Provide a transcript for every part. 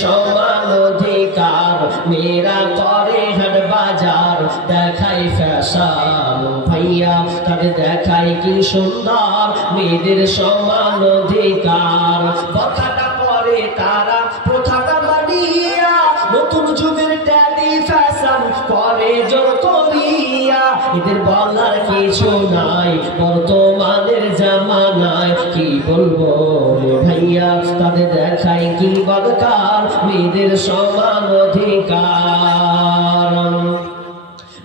সমান অধিকার, মেয়েরা করে হাট বাজার, দেখায় ফ্যাশন ভাইয়া তাদের দেখায় কি সুন্দর, মেয়েদের সমান অধিকার। কথাটা পরে তারা প্রথাটা মানিয়া, নতুন যুগের ট্যালি ফ্যাশন করে জোর করিয়া। এদের বলার কিছু নাই বর্তমানের জামানায়, কি বলবো রে ভাইয়া তাদের দেখায় কি বদকার, মেয়েদের সমান অধিকার।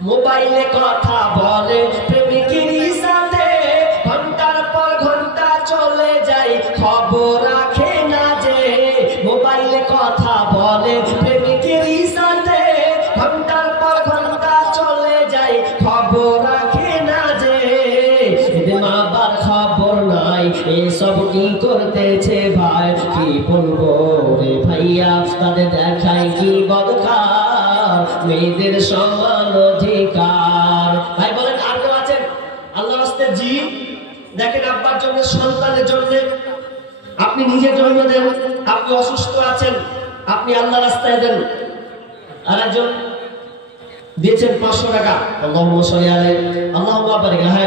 মোবাইলে কথা বলে প্রেমিকের সাথে, ঘন্টার পর ঘন্টা চলে যায় খবর রাখে না যে। মোবাইলে কথা বলে প্রেমিকের সাথে, ঘন্টার পর ঘন্টা চলে যায় খবর রাখে না যে। এদের মা বাবার খবর নাই, এসব কি করতেছে ভাই, কি বলবো রে ভাইয়া তাদের দেখায় কি বদকার, মেয়েদের সমান অধিকার। ভাই বলেন আর কেউ আছেন? আল্লাহ রাস্তে জি। দেখেন আব্বার জন্য, সন্তানের জন্য, আপনি নিজের জন্য দেন। আপনি অসুস্থ আছেন, আপনি আল্লাহ রাস্তায় দেন। আর একজন দিয়েছেন 500 টাকা, আল্লাহুম্মা সাল্লি আলাইহি আল্লাহুম্মা বারিক লাহা।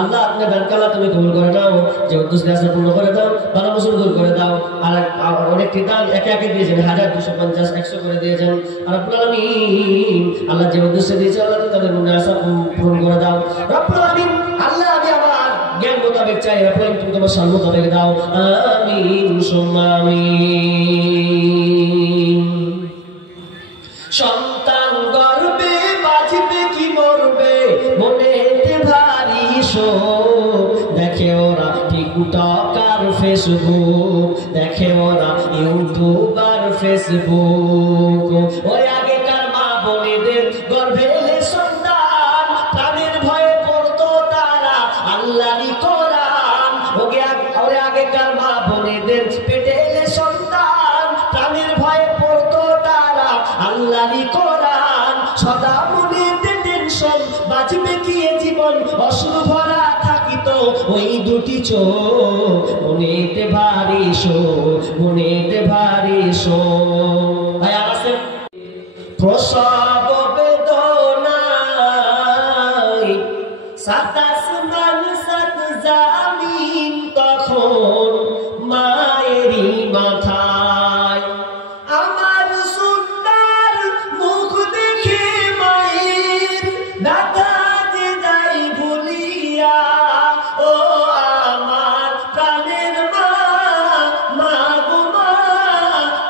আল্লাহ আপনার বারকাল্লাহ তুমি কবুল করে দাও, যে উদ্দেশ্য আছে পূর্ণ করে দাও, ভালো মসুল দূর করে দাও। আর অনেকটি দান একে একে দিয়েছেন, 1000 250 100 করে দিয়েছেন। আর রব্বুল আলামিন আল্লাহ যে উদ্দেশ্য দিয়েছে আল্লাহ তাদের মনে আশা পূরণ করে দাও রব্বুল আলামিন। আল্লাহ আমি আমার জ্ঞান মোতাবেক চাই, রব্বুল তুমি তোমার সাল মোতাবেক দাও, আমিন সুম্মা আমিন। সন্তান গর্বে বাঁচবে কি মরবে, মনেতে ভারী শোক। দেখে ওরা টিকটক আর ফেসবুক, দেখে ওরা ইউটিউব আর ফেসবুক। ওই আগেকার মা বোনেদের গর্ভে এলে সন্তান, প্রাণের ভয়ে পড়তো তারা আল্লাহরই কোরআন। ওই আগেকার মা বোনেদের পেটে এলে সন্তান, প্রাণের ভয়ে পড়তো তারা আল্লাহরই কোরআন। সদা মনেতে টেনশন, বাঁচবে কি এ জীবন, অশ্রু ভরা থাকিত ওই দুটি চোখ। মনেতে ভারী শোক, মনেতে ভারী শোক। ভাই আছে প্রসব বেদনায়, সাত আসমান সাত জামিন তখন মায়েরই মাথায়। আমার সুন্দর মুখ দেখে মায়ের ব্যথা যে যাই ভুলিয়া, ও আমার প্রাণের মা, মা গো মা,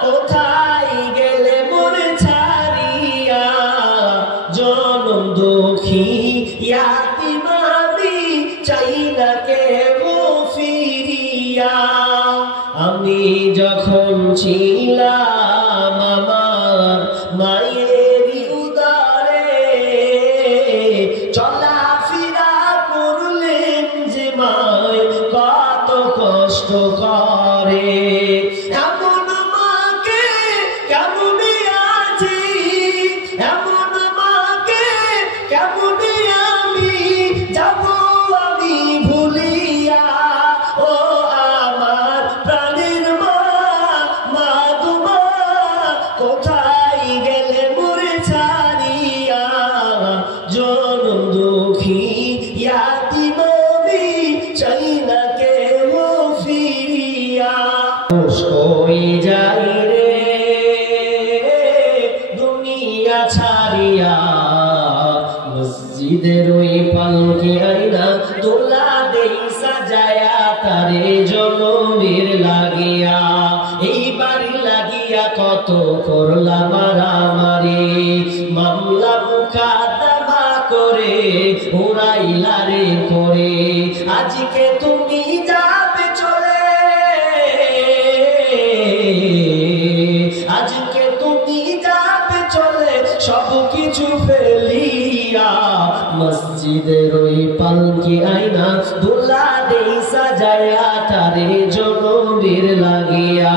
কোথায় গেলে মোরে ছাড়িয়া। জনম দুঃখী ইয়াতীম আমি, চাই না কেউ ফিরিয়া। আমি যখন ছিলাম আমার মায়েরই উদরে, চলাফেরা করলেন যে মায় কত কষ্ট করে। এমন মাকে কেমন আছি, এমন মাকে কেমন আমি যাব আমি ভুলিয়া। ও আমার প্রাণের মা, মা গো মা, কোথায় গেলে মোরে ছাড়িয়া। জনম দুঃখী ইয়াতীম আমি, চাই না কেউ ফিরিয়া। কই যাই রে দুনিয়া ছাড়িয়া, মসজিদের ওই পালকি আইনা দোলা দেই সাজায়া, তারে জনমের লাগিয়া। এই বাড়ি লাগিয়া কত করলাম মারামারি, মামলা মুকাদ্দমা করে উড়াইলা রে করে। আজকে তুমি যাবে চলে, আজকে তুমি যাবে চলে, সব কিছু ফেলিয়া। মসজিদের ওই পালকি আইনা দোলা দেই সাজায়া, তারে জনমের লাগিয়া।